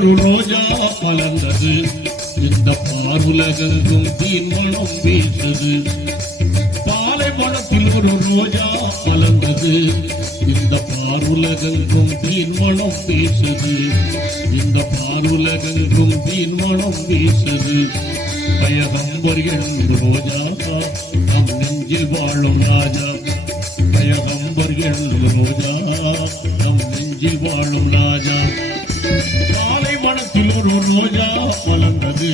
ஒரு ரோஜா மலர்ந்தது, இந்த பாருலகெங்கும் தீர்மணம் வீசுது. பாலைவனத்தில் ஒரு ரோஜா மலர்ந்தது, இந்த பாருலகெங்கும் தீர்மணம் வீசுது. இந்த பாருலகெங்கும் தீர்மணம் வீசுது. பயகம்பர் என்னும் ரோஜா நம் நெஞ்சில் வாழும் ராஜா. பயகம்பர் என்னும் ரோஜா நம் நெஞ்சில் வாழும் ராஜா. பாலைவனத்தில் ஒரு ரோஜா மலர்ந்தது,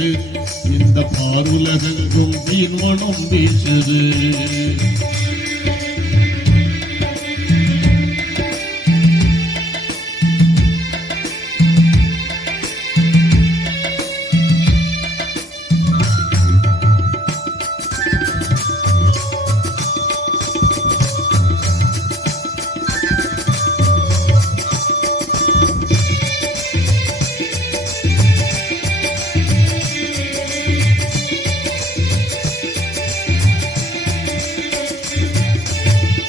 இந்த பாருலகெங்கும் தீர்மணம் வீசுது.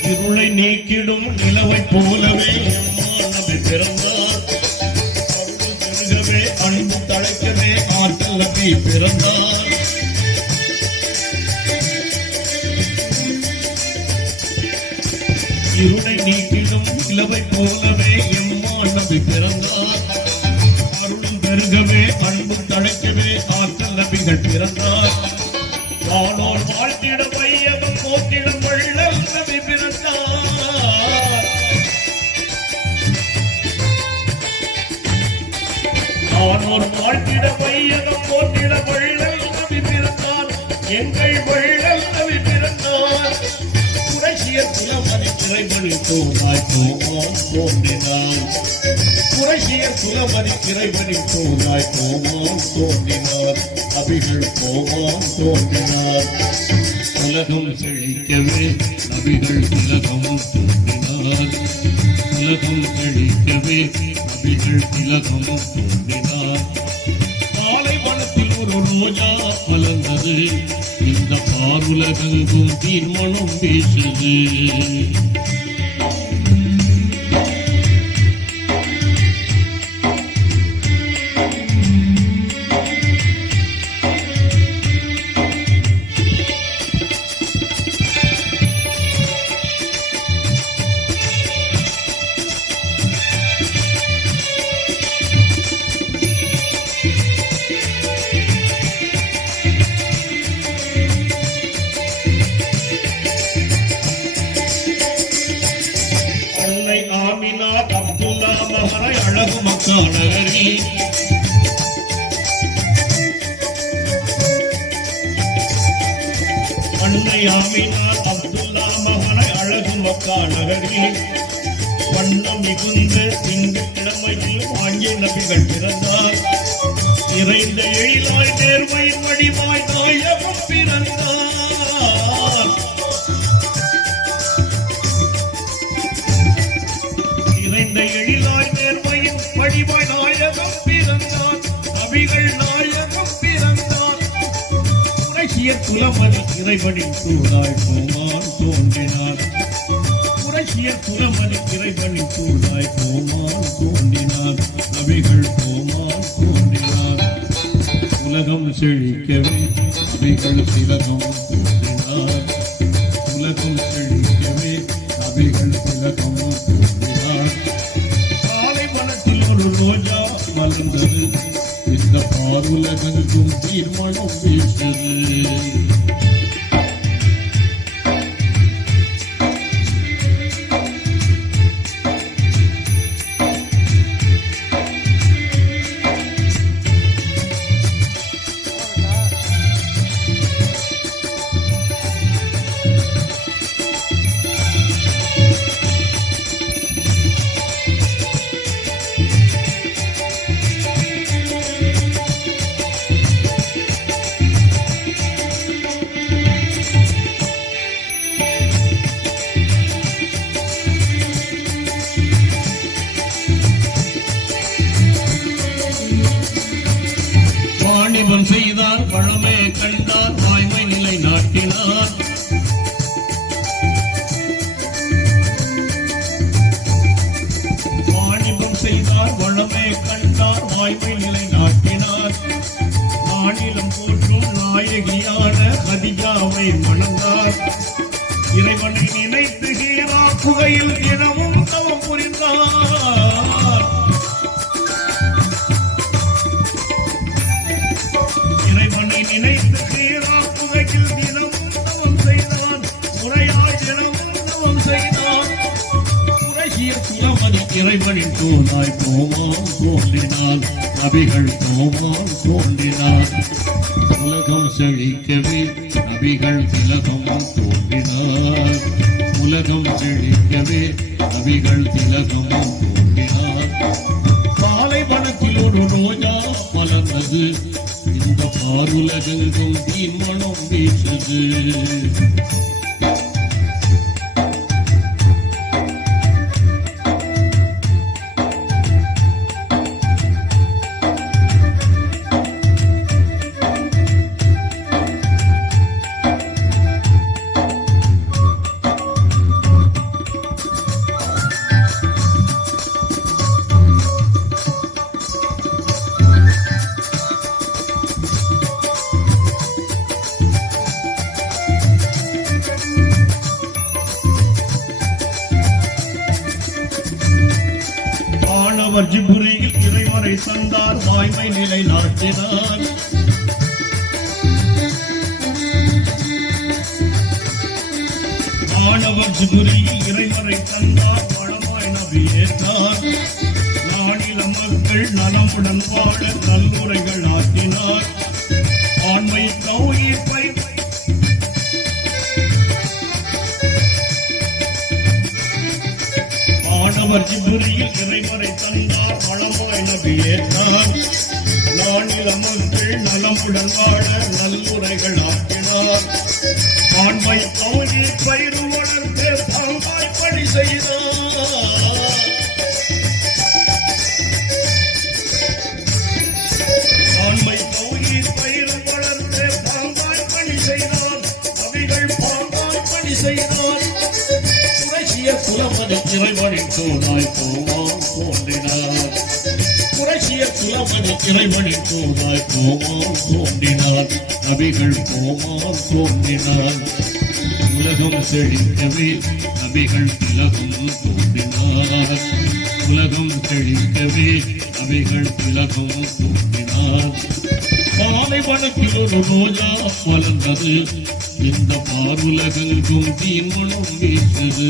இருளை நீக்கிடும் நிலவை போலவே நபி பிறந்தார். அன்பு தழைக்கவே ஆற்றல் நபி பிறந்தார். இருளை நீக்கிடும் நிலவை போலவே எம்மான் நபி பிறந்தார். அருள் பெருகவே அன்பு தழைக்கவே ஆற்றல் நபிகள் பிறந்தார். வானோர் வாழ்த்திட வையகம் போற்றிடும் வள்ளல் நபி பிறந்தார். வானோர் வாழ்த்திட வையகம் போற்றிட வள்ளல் நபி பிறந்தார். எங்கள் வள்ளல் நபி பிறந்தார். குறைஷியர் குலமதி திரைமணி தோமாய் தோமாம் தோன்றினார். குறைஷியர் குலமதி திரைமணி தோமாய் தோமாம் தோன்றினார். நபிகள் தோமாம் தோன்றினார். உலகம் செழிக்கவே நபிகள் திலகம் தோன்றினார். உலகம் செழிக்கவே நபிகள் திலகம் தோன்றினார். பாலைவனத்தில் ஒரு ரோஜா மலர்ந்தது, இந்த பாருலகெங்கும் தீர்மணம் வீசுது. ஆமினார் அப்துல்லா மகனை அழகு மக்கா நகரில் அன்னை ஆமினார் அப்துல்லா மகனை அழகு மக்கா நகரில் வண்ணம் மிகுந்த திங்கு கிழமையில் வாங்கிய நபிகள் பிறந்தார். நிறைந்த எழிலாய் நேர்மையின் வடிவாய் நாயகம் பிறந்தார். எழிலாய் நேர்மையின் வடிவாய் நாயகம் பிறந்தார். நபிகள் நாயகம் பிறந்தார். குறைஷியர் குலமதி இறைவனின் தூதாய் கோமான் தோன்றினார். குறைஷியர் குலமதி இறைவனின் தூதாய் கோமான் தோன்றினார். நபிகள் கோமான் தோன்றினார். உலகம் செழிக்கவே நபிகள் திலகம் தோன்றினார். உலகம் செழிக்கவே நபிகள் திலகம் தோன்றினார். பாலைவனத்தில் ஒரு ரோஜா மலர்ந்தது, இந்த பாருலகெங்கும் தீர்மணம் வீசுது. வாணிபம் செய்தார், வளமே கண்டார், வாய்மை நிலை நாட்டினார். வாணிபம் செய்தார், வளமே கண்டார், வாய்மை நிலை நாட்டினார். மாநிலம் போற்றும் நாயகியான கதிஜாவை மணந்தார். இறைவனை நினைத்து ஹீரா குகையில் தினமும் தவம் புரிந்தார். இறைவனை நினைத்து ஹீரா குகையில் தினமும் தவம் செய்தார். முறையாய் தினமும் தவம் செய்தார். குறைஷிய குலமதி இறைவனின் தூணாய் கோமான் தோன்றினார். நபிகள் கோமான் தோன்றினார். உலகம் செழிக்கவே நபிகள் திலகம் தோன்றினார். உலகம் செழிக்கவே நபிகள் திலகம் தோன்றினார். பாலைவனத்தில் ஒரு ரோஜா மலர்ந்தது. இந்த பாருலகெங்கும் தீன்மணம் வீசுது. அவர் ஜிப்ரீல் இறைவரை தந்தார். வாய்மை நிலை நாட்டினார். ஆனவர் ஜிப்ரீல் இறைவரை தந்தார். பழமாய் நபி ஏற்றார். நாடில மக்கள் நலமுடன் வாழ நல்லுரைகள் ஆற்றினார். ஆண்மை தௌஹீதை ஆனவர் ஜிப்ரீல் இறைவரை தந்தார். பழமாய் நபி ஏற்றார். நானில மக்கள் நலமுடன் வாழ நல்லுரைகள் ஆற்றினார். ஆண்மை தௌஹீத் பயிர் வளர்த்து பாங்காய் பணி செய்தார். ஆண்மை தௌஹீத் பயிர் வளர்த்து பாங்காய் பணி செய்தார். நபிகள் பாங்காய் பணி செய்தார். குலமதி இறைவனின் தூணாய் கோமான் தோன்றினார். குறைஷிய குலமதி இறைவனின் தூணாய் கோமான் தோன்றினார். நபிகள் கோமான் தோன்றினார். உலகம் செழிக்கவே நபிகள் திலகம் தோன்றினார். உலகம் செழிக்கவே நபிகள் திலகம் தோன்றினார். பாலைவனத்தில் ஒரு ரோஜா வளர்ந்தது. இந்த பாருலகெங்கும் தீன்மணம் வீசுது.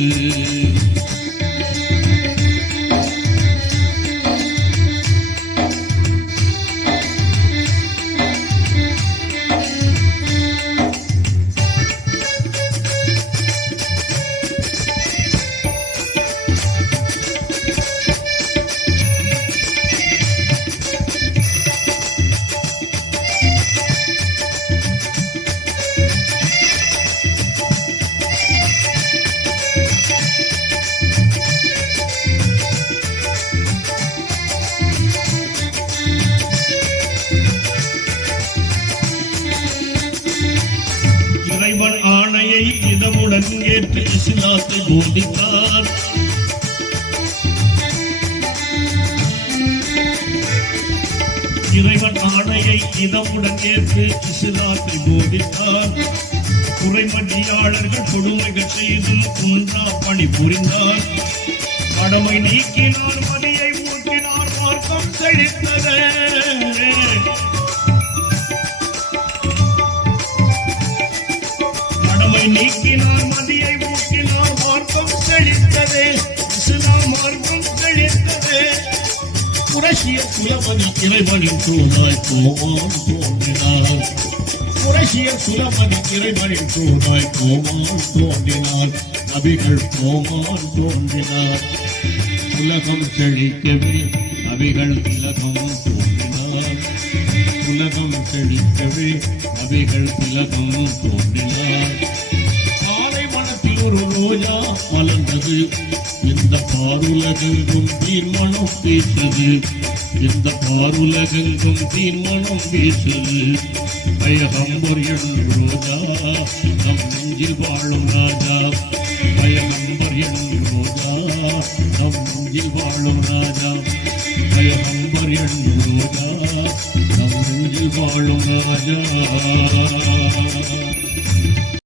இறைவன் ஆணையை இதமுடன் ஏற்று இஸ்லாத்தை போதித்தார். இறைவன் ஆணையை இதமுடன் ஏற்று இஸ்லாத்தை போதித்தார். குறைமதியாளர்கள் கொடுமைகள் செய்து குன்றா பணி புரிந்தார். கடமை நீக்கினார். மதியை ஊக்கினார். மார்க்கம் செழித்ததே. நீக்கினார். மதியை ஊக்கினார். மார்க்கம் செழித்ததே. இஸ்லாம் மார்க்கம் செழித்ததே. குறைஷிய குலமதி இறைவனின் தூணாய் கோமான் தோன்றினார். குறைஷிய குலமதி இறைவனின் தூணாய் கோமான் தோன்றினார். நபிகள் கோமான் தோன்றினார். உலகம் செழிக்கவே நபிகள் திலகம் தோன்றினார். உலகம் செழிக்கவே நபிகள் திலகம் தோன்றினார். பாலைவனத்தில் ஒரு ரோஜா மலர்ந்தது. இந்த பாருலகெங்கும் தீர்மணம் வீசுது. இந்த பாருலகெங்கும் தீர்மணம் வீசுது. பயகம்பர் என்னும் ரோஜா நம் நெஞ்சில் வாழும் ராஜா. பயகம்பர் என்னும் ரோஜா நம் நெஞ்சில் வாழும் ராஜா. அம்பர் என்னும் ரோஜா நம் நெஞ்சில் வாழும் ராஜா